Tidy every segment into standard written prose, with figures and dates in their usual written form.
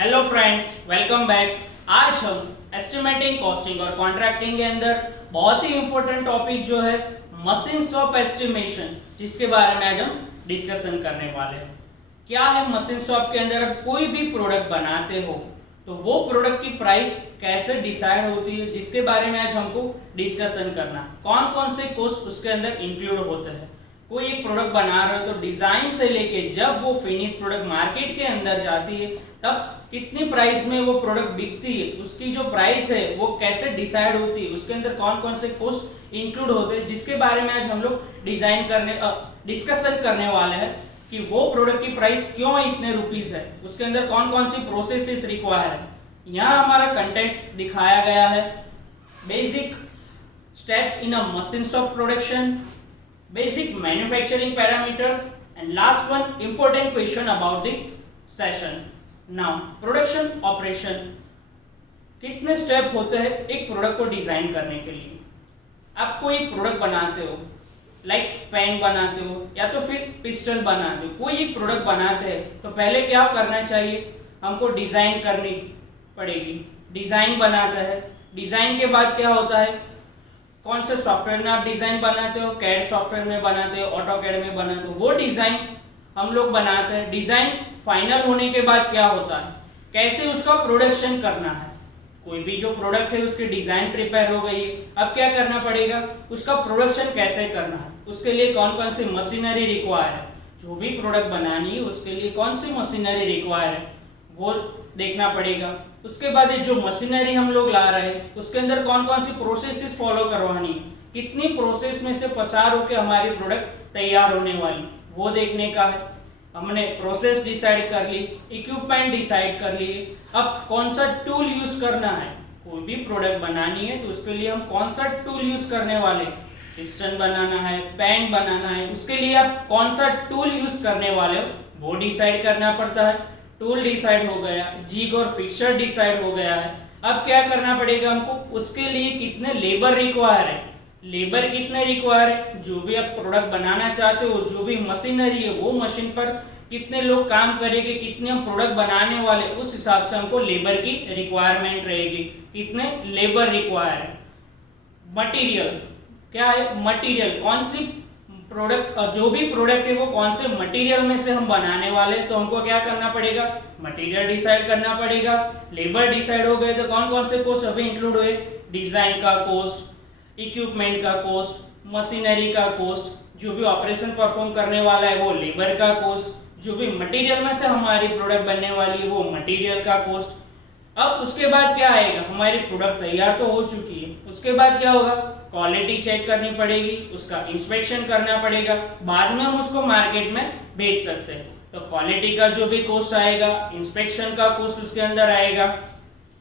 Hello friends, welcome back. आज हम estimating, costing और कॉन्ट्रैक्टिंग के अंदर बहुत ही इंपॉर्टेंट टॉपिक जो है मशीन शॉप एस्टिमेशन, जिसके बारे में आज हम डिस्कशन करने वाले हैं। क्या है मशीन शॉप के अंदर आप कोई भी प्रोडक्ट बनाते हो तो वो प्रोडक्ट की प्राइस कैसे डिसाइड होती है, जिसके बारे में आज हमको डिस्कशन करना। कौन कौन से कॉस्ट उसके अंदर इंक्लूड होते हैं। कोई एक प्रोडक्ट बना रहे हो तो डिजाइन से लेके जब वो फिनिश प्रोडक्ट मार्केट के अंदर जाती है तब कितनी प्राइस में वो प्रोडक्ट बिकती है, उसकी जो प्राइस है वो कैसे डिसाइड होती है, उसके अंदर कौन कौन से कॉस्ट इंक्लूड होते हैं, जिसके बारे में आज हम लोग डिस्कशन करने वाले हैं कि वो प्रोडक्ट की प्राइस क्यों इतने रुपीस है, उसके अंदर कौन कौन सी प्रोसेसेस रिक्वायर है। यहाँ हमारा कंटेंट दिखाया गया है। Basic steps in a machine shop production, basic manufacturing parameters, and last one important question about the session. Now production operation, कितने स्टेप होते हैं एक प्रोडक्ट को डिजाइन करने के लिए। आप कोई प्रोडक्ट बनाते हो, लाइक पेन बनाते हो या तो फिर पिस्टल बनाते हो, कोई एक प्रोडक्ट बनाते हैं तो पहले क्या करना चाहिए, हमको डिजाइन करनी पड़ेगी। डिजाइन बनाता है, डिजाइन के बाद क्या होता है, कौन से सॉफ्टवेयर में आप डिजाइन बनाते हो, कैड सॉफ्टवेयर में बनाते हो, ऑटोकैड में बनाते हो, वो डिजाइन हम लोग बनाते हैं। डिजाइन फाइनल होने के बाद क्या होता है, कैसे उसका प्रोडक्शन करना है। कोई भी जो प्रोडक्ट है उसकी डिजाइन प्रिपेयर हो गई है, अब क्या करना पड़ेगा, उसका प्रोडक्शन कैसे करना है, उसके लिए कौन कौन सी मशीनरी रिक्वायर है। जो भी प्रोडक्ट बनानी है उसके लिए कौन सी मशीनरी रिक्वायर है वो देखना पड़ेगा। उसके बाद जो मशीनरी हम लोग ला रहे हैं उसके अंदर कौन कौन सी प्रोसेसेस फॉलो करवानी है, कितनी प्रोसेस में से पसार होकर हमारी प्रोडक्ट तैयार होने वाली, वो देखने का है। हमने प्रोसेस डिसाइड कर ली, इक्विपमेंट डिसाइड कर लिए, अब कौन सा टूल यूज करना है। कोई भी प्रोडक्ट बनानी है तो उसके लिए हम कौन सा टूल यूज करने वाले, पिस्टन बनाना है, पेन बनाना है, उसके लिए आप कौन सा टूल यूज करने वाले हो वो डिसाइड करना पड़ता है। टूल डिसाइड हो गया, जिग और फिक्सर डिसाइड हो गया है। अब क्या करना पड़ेगा हमको, उसके लिए कितने लेबर रिक्वायर है, लेबर कितने रिक्वायर है, जो भी आप प्रोडक्ट बनाना चाहते हो, जो भी मशीनरी है वो मशीन पर कितने लोग काम करेंगे, कितने हम प्रोडक्ट बनाने वाले, उस हिसाब से हमको लेबर की रिक्वायरमेंट रहेगी, कितने लेबर रिक्वायर है। मटेरियल क्या है, मटेरियल कौन सी प्रोडक्ट, जो भी प्रोडक्ट है वो कौन से मटेरियल में से हम बनाने वाले, तो हमको क्या करना पड़ेगा, मटेरियल डिसाइड करना पड़ेगा। लेबर डिसाइड हो गए तो कौन कौन से कॉस्ट अभी इंक्लूड हुए, डिजाइन का कॉस्ट, इक्विपमेंट का कॉस्ट, मशीनरी का कॉस्ट, जो भी ऑपरेशन परफॉर्म करने वाला है वो लेबर का कॉस्ट, जो भी मटेरियल में से हमारी प्रोडक्ट बनने वाली है वो मटेरियल का कॉस्ट। अब उसके बाद क्या आएगा, हमारी प्रोडक्ट तैयार तो हो चुकी है, उसके बाद क्या होगा, क्वालिटी चेक करनी पड़ेगी, उसका इंस्पेक्शन करना पड़ेगा, बाद में हम उसको मार्केट में बेच सकते हैं। तो क्वालिटी का जो भी कॉस्ट आएगा, इंस्पेक्शन का कॉस्ट उसके अंदर आएगा।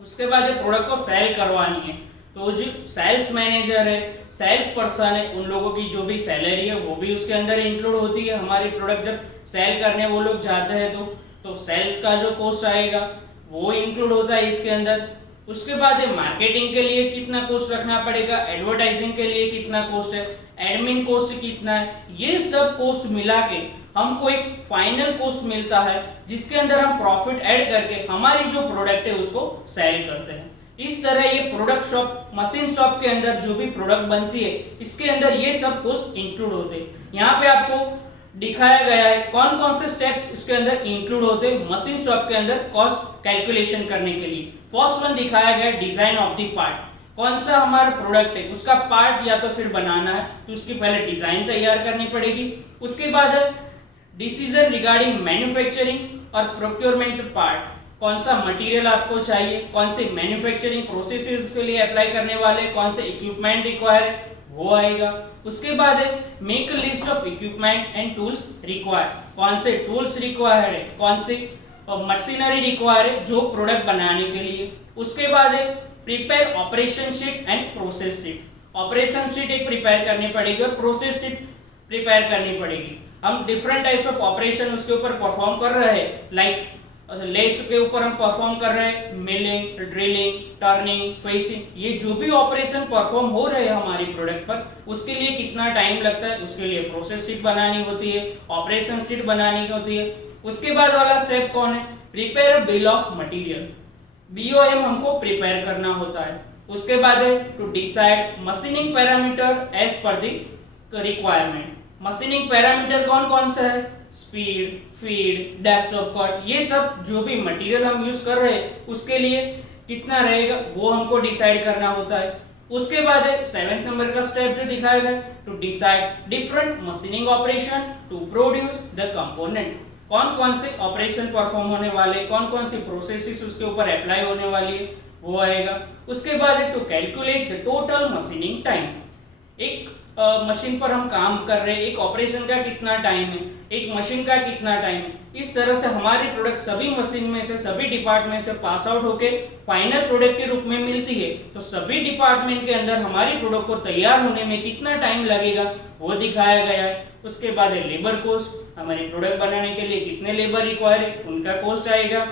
उसके बाद जो प्रोडक्ट को सेल करवानी है तो जो सेल्स मैनेजर है, सेल्स पर्सन है, उन लोगों की जो भी सैलरी है वो भी उसके अंदर इंक्लूड होती है। हमारी प्रोडक्ट जब सेल करने वो लोग जाते हैं तो सेल्स का जो कॉस्ट आएगा वो इंक्लूड होता है इसके अंदर। उसके बाद मार्केटिंग के लिए कितना कॉस्ट रखना पड़ेगा, एडवर्टाइजिंग के लिए कितना कॉस्ट है, एडमिन कॉस्ट कितना है, ये सब कॉस्ट मिला के हमको एक फाइनल कॉस्ट मिलता है जिसके अंदर हम प्रॉफिट ऐड करके हमारी जो प्रोडक्ट है उसको सेल करते हैं। इस तरह ये प्रोडक्ट शॉप, मशीन शॉप के अंदर जो भी प्रोडक्ट बनती है इसके अंदर ये सब कॉस्ट इंक्लूड होते हैं। यहाँ पे आपको दिखाया गया है कौन कौन से स्टेप्स इसके अंदर इंक्लूड होते हैं मशीन शॉप के अंदर कॉस्ट कैलकुलेशन करने के लिए। फर्स्ट वन दिखाया गया डिजाइन ऑफ द पार्ट, कौन सा हमारा प्रोडक्ट है उसका पार्ट या तो फिर बनाना है तो उसकी पहले डिजाइन तैयार करनी पड़ेगी। उसके बाद डिसीजन रिगार्डिंग मैन्युफैक्चरिंग और प्रोक्योरमेंट पार्ट, कौन सा मटेरियल आपको चाहिए, कौन से मैन्युफैक्चरिंग प्रोसेसेस उसके लिए अप्लाई करने वाले, कौन से इक्विपमेंट रिक्वायर वो आएगा। उसके बाद make a list of equipment and tools require, कौन से टूल्स रिक्वायर्ड है, कौन से मशीनरी रिक्वायर है जो प्रोडक्ट बनाने के लिए। उसके बाद prepare operation sheet and process sheet, operation sheet एक प्रिपेयर करनी पड़ेगी और प्रोसेस शीट प्रिपेयर करनी पड़ेगी। हम डिफरेंट टाइप्स ऑफ ऑपरेशन उसके ऊपर परफॉर्म कर रहे हैं, लाइक लेथ के ऊपर हम परफॉर्म कर रहे हैं, मिलिंग, ड्रिलिंग, टर्निंग, फेसिंग, ये जो भी ऑपरेशन परफॉर्म हो रहे हैं हमारी प्रोडक्ट पर उसके लिए कितना टाइम लगता है, उसके लिए प्रोसेस शीट बनानी होती है, ऑपरेशन शीट बनानी होती है। उसके बाद वाला स्टेप कौन है, prepare a bill of material, BOM हमको प्रिपेयर करना होता है। उसके बाद है to decide machining parameter as per the requirement. Machining parameter कौन कौन सा है? Speed, feed, depth of cut, ये सब जो भी मटेरियल हम यूज कर रहे हैं उसके लिए कितना रहेगा वो हमको डिसाइड करना होता है। उसके बाद है 7th नंबर का स्टेप जो दिखाया गया, to decide different machining operation to produce the component. कौन कौन से ऑपरेशन परफॉर्म होने वाले, कौन कौन सी प्रोसेसेस उसके ऊपर अप्लाई होने वाली है वो आएगा। उसके बाद है to calculate the total machining time. एक मशीन पर हम काम कर रहे हैं, एक ऑपरेशन का कितना टाइम है, एक मशीन का कितना टाइम है, इस तरह से हमारी प्रोडक्ट सभी मशीन में से, सभी डिपार्टमेंट से पास आउट होके फाइनल प्रोडक्ट के रूप में मिलती है। तो सभी डिपार्टमेंट के अंदर हमारी प्रोडक्ट को तैयार होने में कितना टाइम लगेगा वो दिखाया गया है। उसके बाद है लेबर कॉस्ट, हमारी प्रोडक्ट बनाने के लिए कितने लेबर रिक्वायर है उनका कॉस्ट आएगा।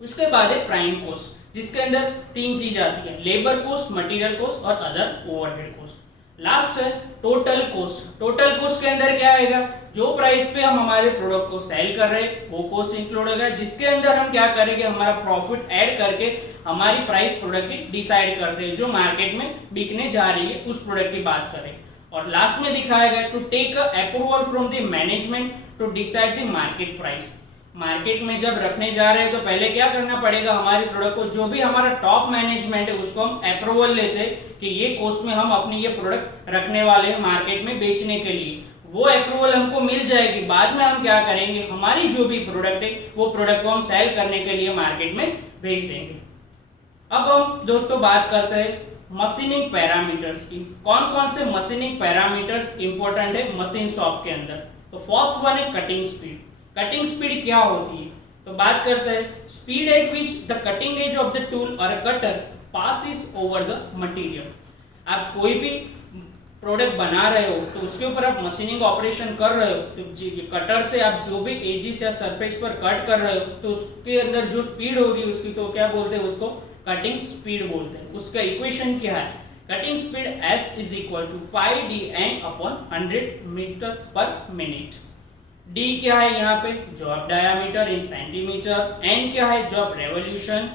उसके बाद है प्राइम कॉस्ट, जिसके अंदर 3 चीज आती है, लेबर कॉस्ट, मटेरियल कॉस्ट और अदर ओवरहेड कॉस्ट। लास्ट है टोटल कॉस्ट। टोटल कॉस्ट के अंदर क्या आएगा, जो प्राइस पे हम हमारे प्रोडक्ट को सेल कर रहे हैं वो कॉस्ट इंक्लूड होगा, जिसके अंदर हम क्या करेंगे, हमारा प्रॉफिट ऐड करके हमारी प्राइस प्रोडक्ट की डिसाइड करते हैं जो मार्केट में बिकने जा रही है उस प्रोडक्ट की बात करें। और लास्ट में दिखाया गया to take approval from the management to decide the market price. Market में जब रखने जा रहे हैं तो पहले क्या करना पड़ेगा, हमारे प्रोडक्ट को जो भी हमारा टॉप मैनेजमेंट है उसको हम अप्रूवल लेते हैं कि ये कॉस्ट में हम अपनी ये प्रोडक्ट रखने वाले हैं मार्केट में बेचने के लिए। वो अप्रूवल हमको मिल जाएगी, बाद में हम क्या करेंगे, हमारी जो भी प्रोडक्ट है वो प्रोडक्ट को हम सेल करने के लिए मार्केट में भेज देंगे। अब हम दोस्तों बात करते हैं मशीनिंग पैरामीटर्स की। कौन कौन से मशीनिंग पैरामीटर्स इंपॉर्टेंट है मशीन शॉप के अंदर। तो फर्स्ट वन है कटिंग स्पीड। कटिंग स्पीड क्या होती है, तो बात करते हैं speed at which the cutting edge of the tool और cutter passes over the material. आप कोई भी प्रोडक्ट बना रहे हो तो उसके ऊपर आप मशीनिंग ऑपरेशन कर रहे हो, तो कटर से आप जो भी एजिस या सरफेस पर कट कर रहे हो तो उसके अंदर जो स्पीड होगी उसकी तो क्या बोलते हैं, उसको कटिंग स्पीड बोलते हैं। उसका इक्वेशन क्या है, cutting speed S is equal to pi D N upon 100 meter per minute. D क्या है यहाँ पे, job diameter in centimeter, N क्या है जॉब रेवोल्यूशन,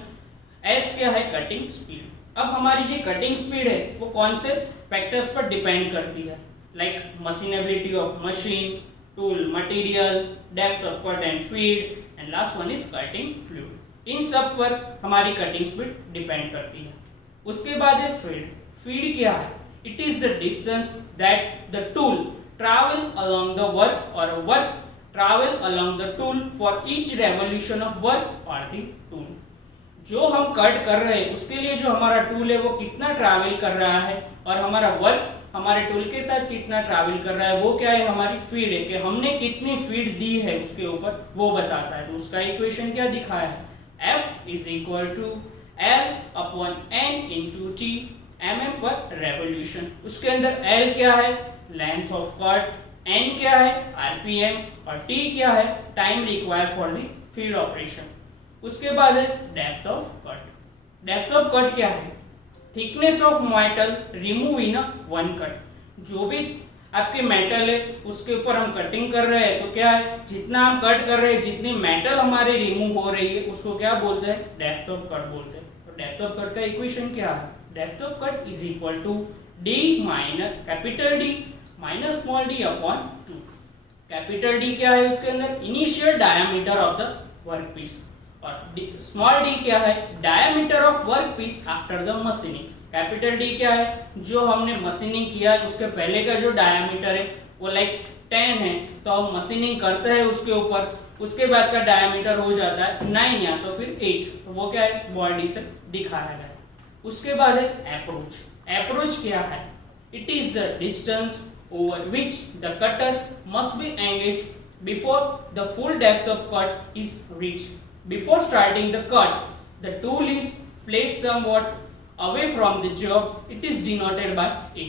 S क्या है कटिंग स्पीड। अब हमारी ये कटिंग स्पीड है वो कौन से फैक्टर्स पर डिपेंड करती है, like machinability of machine, tool material, depth of cut and feed and last one is cutting fluid. इन सब पर हमारी कटिंग स्पीड डिपेंड करती है। उसके बाद है फीड। फीड क्या है, it is the distance that the tool travel along the work or work travel along the tool for each revolution of work or the tool। जो हम कट कर रहे हैं उसके लिए जो हमारा टूल है वो कितना ट्रैवल कर रहा है और हमारा वर्क हमारे टूल के साथ कितना ट्रैवल कर रहा है वो क्या है, हमारी फीड है कि हमने कितनी फीड दी है उसके ऊपर वो बताता है। तो उसका इक्वेशन क्या दिखाया है, F is equal to L upon N into T mm per revolution. उसके अंदर L क्या है, लेंथ ऑफ कट, N क्या है RPM और T क्या है time required for the feed operation. उसके बाद है depth of cut. Depth of cut क्या है, thickness of metal remove in one cut. जो भी आपके मेटल है उसके ऊपर हम कटिंग कर रहे हैं तो क्या है, जितना हम कट कर रहे हैं जितनी मेटल हमारे रिमूव हो रही है उसको क्या बोलते हैं, डेप्थ ऑफ कट बोलते हैं। तो डेप्थ ऑफ कट का इक्वेशन क्या है, depth of cut is equal to D minus capital D minus small d upon 2। Capital D क्या है, उसके अंदर initial diameter of the workpiece और स्मॉल d क्या है, diameter of workpiece after the machining. Capital D क्या है, जो हमने मशीनिंग किया है उसके पहले का जो डायमीटर है वो लाइक 10 है तो हम मशीनिंग करते हैं उसके ऊपर, उसके बाद का डायमीटर हो जाता है 9 या तो फिर 8, तो वो क्या है स्मॉल d से दिखाया गया। उसके बाद है अप्रोच। अप्रोच क्या है, it is the distance over which the cutter must be engaged before the full depth of cut is reached. Before starting the cut, the tool is placed somewhat away from the job. It is denoted by A.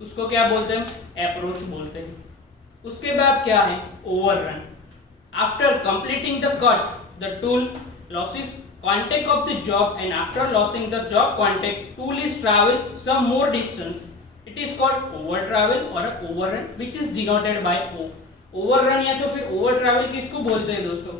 उसको क्या बोलते हैं, approach बोलते हैं। उसके बाद क्या है, overrun. After completing the cut, the tool loses contact of the job and after losing the job contact, tool is travel some more distance. It is called over travel or overrun which is denoted by O. Overrun या तो फिर over travel किसको बोलते हैं दोस्तों,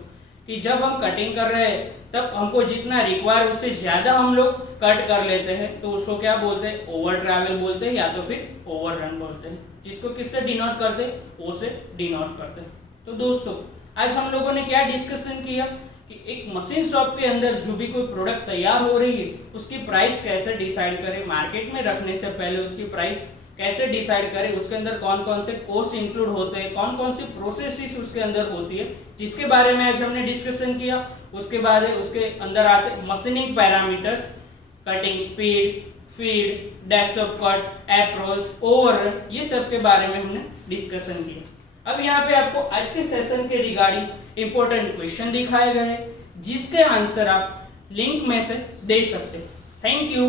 कि जब हम कटिंग कर रहे हैं तब हमको जितना रिक्वायर उससे ज्यादा हम लोग कट कर लेते हैं तो उसको क्या बोलते हैं, ओवर ट्रैवल बोलते हैं या तो फिर ओवररन बोलते हैं, जिसको किससे डिनोट करते हैं, ओ से डिनोट करते हैं। तो दोस्तों आज हम लोगों ने क्या डिस्कशन किया कि एक मशीन शॉप के अंदर जो भी कोई प्रोडक्ट तैयार हो रही है उसकी प्राइस कैसे डिसाइड करें, मार्केट में रखने से पहले उसकी प्राइस कैसे डिसाइड करें, उसके अंदर कौन कौन से कोर्स इंक्लूड होते हैं, कौन कौन सी प्रोसेसेस उसके अंदर होती है, जिसके बारे में आज हमने डिस्कशन किया। उसके बाद उसके अंदर आते machining parameters, cutting speed, feed, depth of cut, approach, overrun, ये सब के बारे में हमने डिस्कशन किया। अब यहाँ पे आपको आज के सेशन के रिगार्डिंग इंपॉर्टेंट क्वेश्चन दिखाए गए जिसके आंसर आप लिंक में से दे सकते हैं। Thank you.